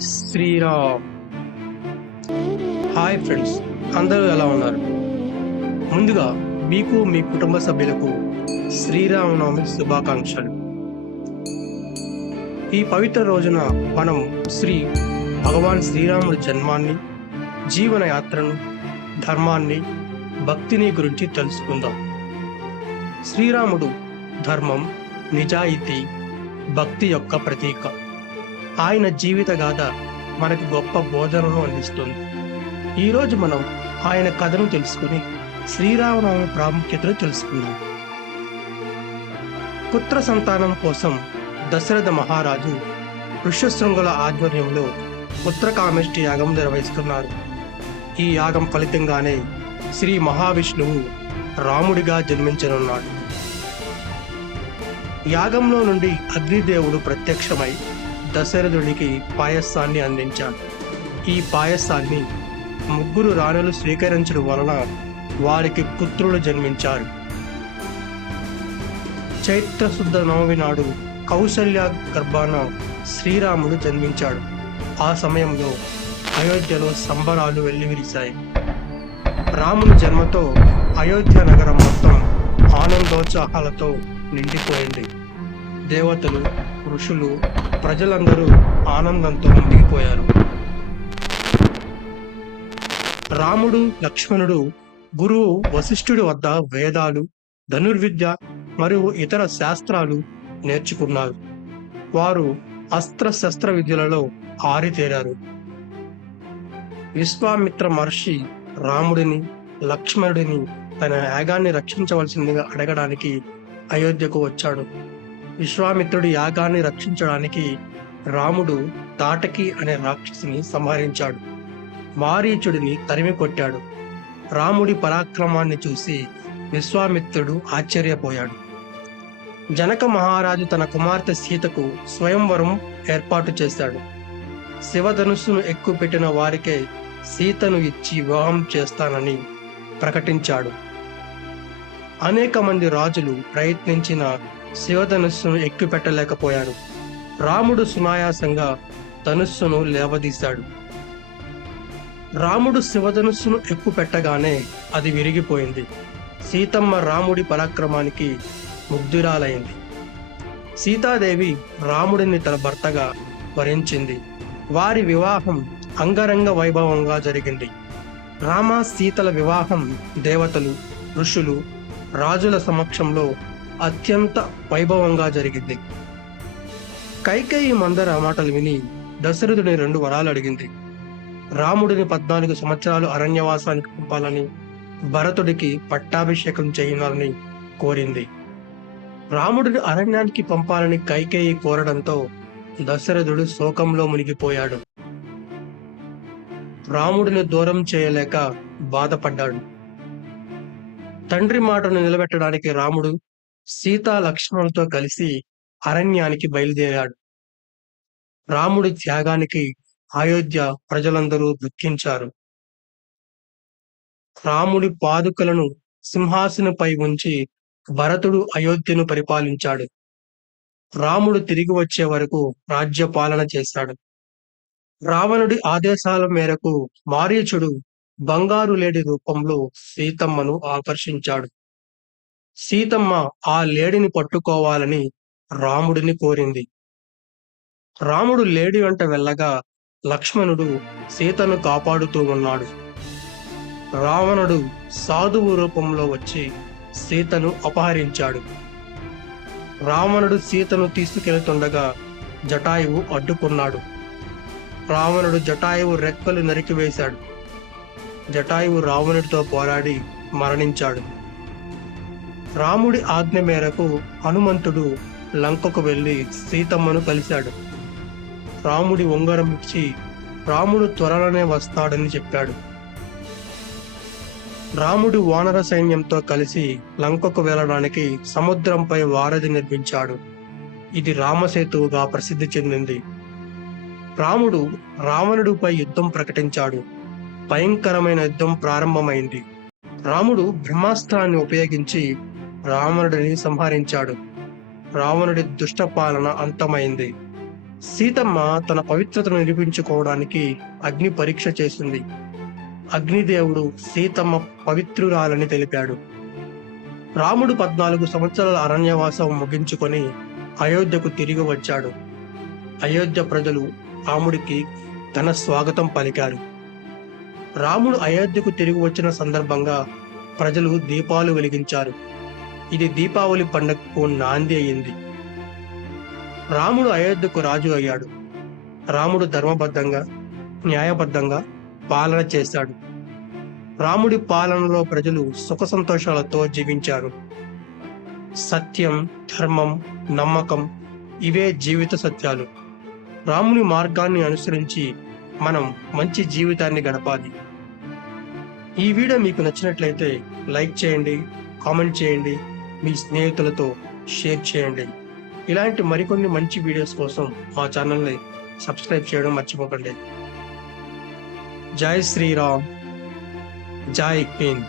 Sriram. Hi friends అందరూ ఎలా ఉన్నారు? ముందుగా మీకు మీ కుటుంబ సభ్యులకు శ్రీరామనవమి శుభాకాంక్షలు. ఈ పవిత్ర రోజున మనం శ్రీ భగవాన్ శ్రీరాముడి జన్మాన్ని జీవన యాత్రను ధర్మాన్ని భక్తిని గురించి తెలుసుకుందాం. శ్రీరాముడు ధర్మం నిజాయితీ భక్తి యొక్క ప్రతీక. ఆయన జీవిత గాథ మనకు గొప్ప బోధనను అందిస్తుంది. ఈరోజు మనం ఆయన కథను తెలుసుకుని శ్రీరామనవమి ప్రాముఖ్యతను తెలుసుకుందాం. పుత్ర సంతానం కోసం దశరథ మహారాజు ఋష్యశృంగుల ఆధ్వర్యంలో పుత్రకామిష్టి యాగం నిర్వహిస్తున్నారు. ఈ యాగం ఫలితంగానే శ్రీ మహావిష్ణువు రాముడిగా జన్మించనున్నాడు. యాగంలో నుండి అగ్నిదేవుడు ప్రత్యక్షమై దశరథుడికి పాయసాన్ని అందించాడు. ఈ పాయసాన్ని ముగ్గురు రాణులు స్వీకరించడం వలన వారికి పుత్రులు జన్మించారు. చైత్రశుద్ధ నవమి నాడు కౌశల్య గర్భాన శ్రీరాముడు జన్మించాడు. ఆ సమయంలో అయోధ్యలో సంబరాలు వెల్లివిరిశాయి. రాముని జన్మతో అయోధ్య నగరం మొత్తం ఆనందోత్సాహాలతో నిండిపోయింది. దేవతలు ఋషులు ప్రజలందరూ ఆనందంతో మునిగిపోయారు. రాముడు లక్ష్మణుడు గురువు వశిష్ఠుడి వద్ద వేదాలు ధనుర్విద్య మరియు ఇతర శాస్త్రాలు నేర్చుకున్నారు. వారు అస్త్ర శస్త్ర విద్యలలో ఆరితేరారు. విశ్వామిత్ర మహర్షి రాముడిని లక్ష్మణుడిని తన యాగాన్ని రక్షించవలసిందిగా అడగడానికి అయోధ్యకు వచ్చాడు. విశ్వామిత్రుడి యాగాన్ని రక్షించడానికి రాముడు తాటకి అనే రాక్షసిని సంహరించాడు. మారీచుడిని తరిమి కొట్టాడు. రాముడి పరాక్రమాన్ని చూసి విశ్వామిత్రుడు ఆశ్చర్యపోయాడు. జనక మహారాజు తన కుమార్తె సీతకు స్వయంవరం ఏర్పాటు చేశాడు. శివధనుస్సును ఎక్కుపెట్టిన వారికే సీతను ఇచ్చి వివాహం చేస్తానని ప్రకటించాడు. అనేక మంది రాజులు ప్రయత్నించిన శివధనుస్సును ఎక్కుపెట్టలేకపోయాడు. రాముడు సునాయాసంగా ధనుస్సును లేవదీశాడు. రాముడు శివధనుస్సును ఎక్కుపెట్టగానే అది విరిగిపోయింది. సీతమ్మ రాముడి పరాక్రమానికి ముగ్ధురాలైంది. సీతాదేవి రాముడిని తన భర్తగా వరించింది. వారి వివాహం అంగరంగ వైభవంగా జరిగింది. రామ సీతల వివాహం దేవతలు ఋషులు రాజుల సమక్షంలో అత్యంత వైభవంగా జరిగింది. కైకేయి మందర మాటలు విని దశరథుడిని రెండు వరాలు అడిగింది. రాముడిని పద్నాలుగు సంవత్సరాలు అరణ్యవాసానికి పంపాలని భరతుడికి పట్టాభిషేకం చేయాలని కోరింది. రాముడిని అరణ్యానికి పంపాలని కైకేయి కోరడంతో దశరథుడు శోకంలో మునిగిపోయాడు. రాముడిని దూరం చేయలేక బాధపడ్డాడు. తండ్రి మాటను నిలబెట్టడానికి రాముడు సీతా లక్ష్మణులతో కలిసి అరణ్యానికి బయలుదేరాడు. రాముడి త్యాగానికి అయోధ్య ప్రజలందరూ దుఃఖించారు. రాముడి పాదుకలను సింహాసనపై ఉంచి భరతుడు అయోధ్యను పరిపాలించాడు. రాముడు తిరిగి వచ్చే వరకు రాజ్య పాలన చేశాడు. రావణుడి ఆదేశాల మేరకు మారీచుడు బంగారు లేడి రూపంలో సీతమ్మను ఆకర్షించాడు. సీతమ్మ ఆ లేడిని పట్టుకోవాలని రాముడిని కోరింది. రాముడు లేడి వెంట వెళ్ళగా లక్ష్మణుడు సీతను కాపాడుతూ ఉన్నాడు. రావణుడు సాధువు రూపంలో వచ్చి సీతను అపహరించాడు. రావణుడు సీతను తీసుకెళ్తుండగా జటాయువు అడ్డుకున్నాడు. రావణుడు జటాయువు రెక్కలు నరికివేశాడు. జటాయువు రావణుడితో పోరాడి మరణించాడు. రాముడి ఆజ్ఞ మేరకు హనుమంతుడు లంకకు వెళ్ళి సీతమ్మను కలిశాడు. రాముడి ఉంగరం ఇచ్చి రాముడు త్వరలోనే వస్తాడని చెప్పాడు. రాముడు వానర సైన్యంతో కలిసి లంకకు వెళ్ళడానికి సముద్రంపై వారధి నిర్మించాడు. ఇది రామసేతువుగా ప్రసిద్ధి చెందింది. రాముడు రావణుడిపై యుద్ధం ప్రకటించాడు. భయంకరమైన యుద్ధం ప్రారంభమైంది. రాముడు బ్రహ్మాస్త్రాన్ని ఉపయోగించి రావణుడిని సంహరించాడు రావణుడి దుష్ట పాలన అంతమైంది. సీతమ్మ తన పవిత్రతను నిరూపించుకోవడానికి అగ్ని పరీక్ష చేసింది. అగ్నిదేవుడు సీతమ్మ పవిత్రురాలని తెలిపాడు. రాముడు పద్నాలుగు సంవత్సరాల అరణ్యవాసం ముగించుకొని అయోధ్యకు తిరిగి వచ్చాడు. అయోధ్య ప్రజలు రాముడికి ఘన స్వాగతం పలికారు. రాముడు అయోధ్యకు తిరిగి వచ్చిన సందర్భంగా ప్రజలు దీపాలు వెలిగించారు. ఇది దీపావళి పండగకు నాంది అయింది. రాముడు అయోధ్యకు రాజు అయ్యాడు. రాముడు ధర్మబద్ధంగా న్యాయబద్ధంగా పాలన చేశాడు. రాముడి పాలనలో ప్రజలు సుఖ సంతోషాలతో జీవించారు. సత్యం ధర్మం నమ్మకం ఇవే జీవిత సత్యాలు. రాముని మార్గాన్ని అనుసరించి మనం మంచి జీవితాన్ని గడపాలి. ఈ వీడియో మీకు నచ్చినట్లయితే లైక్ చేయండి కామెంట్ చేయండి మీ స్నేహితులతో షేర్ చేయండి. ఇలాంటి మరికొన్ని మంచి వీడియోస్ కోసం మా ఛానల్ని సబ్స్క్రైబ్ చేయడం మర్చిపోకండి. జై శ్రీరామ్. జై హింద్.